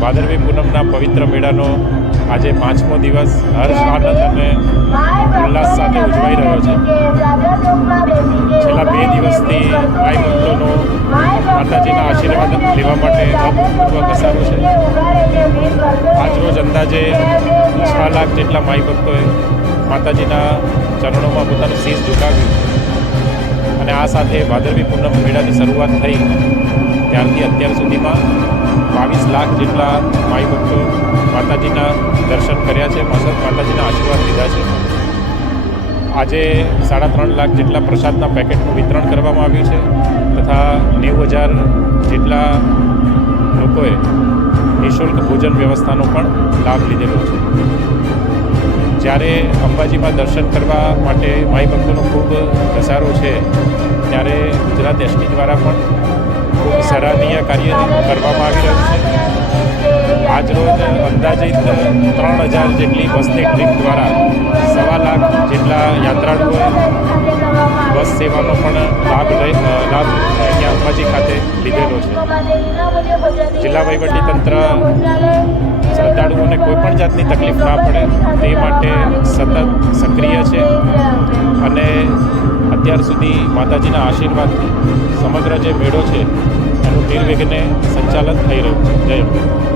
ભાદરવી પૂનમના પવિત્ર મેળાનો આજે પાંચમો દિવસ હર્ષ આનંદ અને ઉલ્લાસ સાથે ઉજવાઈ રહ્યો છે. છેલ્લા બે દિવસથી માય ભક્તોનો માતાજીના આશીર્વાદ લેવા માટે અભૂતપૂર્વ ઘસારો છે. આજરોજ અંદાજે છ લાખ જેટલા માઈ ભક્તોએ માતાજીના ચરણોમાં પોતાનું શીશ ઝુકાવ્યું. અને આ સાથે ભાદરવી પૂનમ મેળાની શરૂઆત થઈ. ત્યારથી અત્યાર સુધીમાં બાવીસ લાખ જેટલા માઈ ભક્તો માતાજીના દર્શન કર્યા છે માતાજીના આશીર્વાદ લીધા છે. આજે સાડા ત્રણ લાખ જેટલા પ્રસાદના પેકેટનું વિતરણ કરવામાં આવ્યું છે તથા નેવું હજાર જેટલા લોકોએ નિઃશુલ્ક ભોજન વ્યવસ્થાનો પણ લાભ લીધેલો છે. જ્યારે અંબાજીમાં દર્શન કરવા માટે માઈ ભક્તોનો ખૂબ ઘસારો છે, ત્યારે ગુજરાત એસટી દ્વારા પણ સરાહનીય કાર્ય કરવામાં આવી રહ્યું છે. આજરોજ અંદાજિત ત્રણ હજાર જેટલી બસની ટ્રીપ દ્વારા સવા લાખ જેટલા યાત્રાળુઓએ બસ સેવાનો પણ લાભ લઈ લાભ અહીંયા અંબાજી ખાતે લીધેલો છે. જિલ્લા વહીવટી તંત્ર શ્રદ્ધાળુઓને કોઈપણ જાતની તકલીફ ના પડે તે માટે સતત સક્રિય છે. અને અત્યાર સુધી માતાજીના આશીર્વાદથી સમગ્ર જે મેળો છે એનું નિર્વિઘ્ને સંચાલન થઈ રહ્યું છે. જય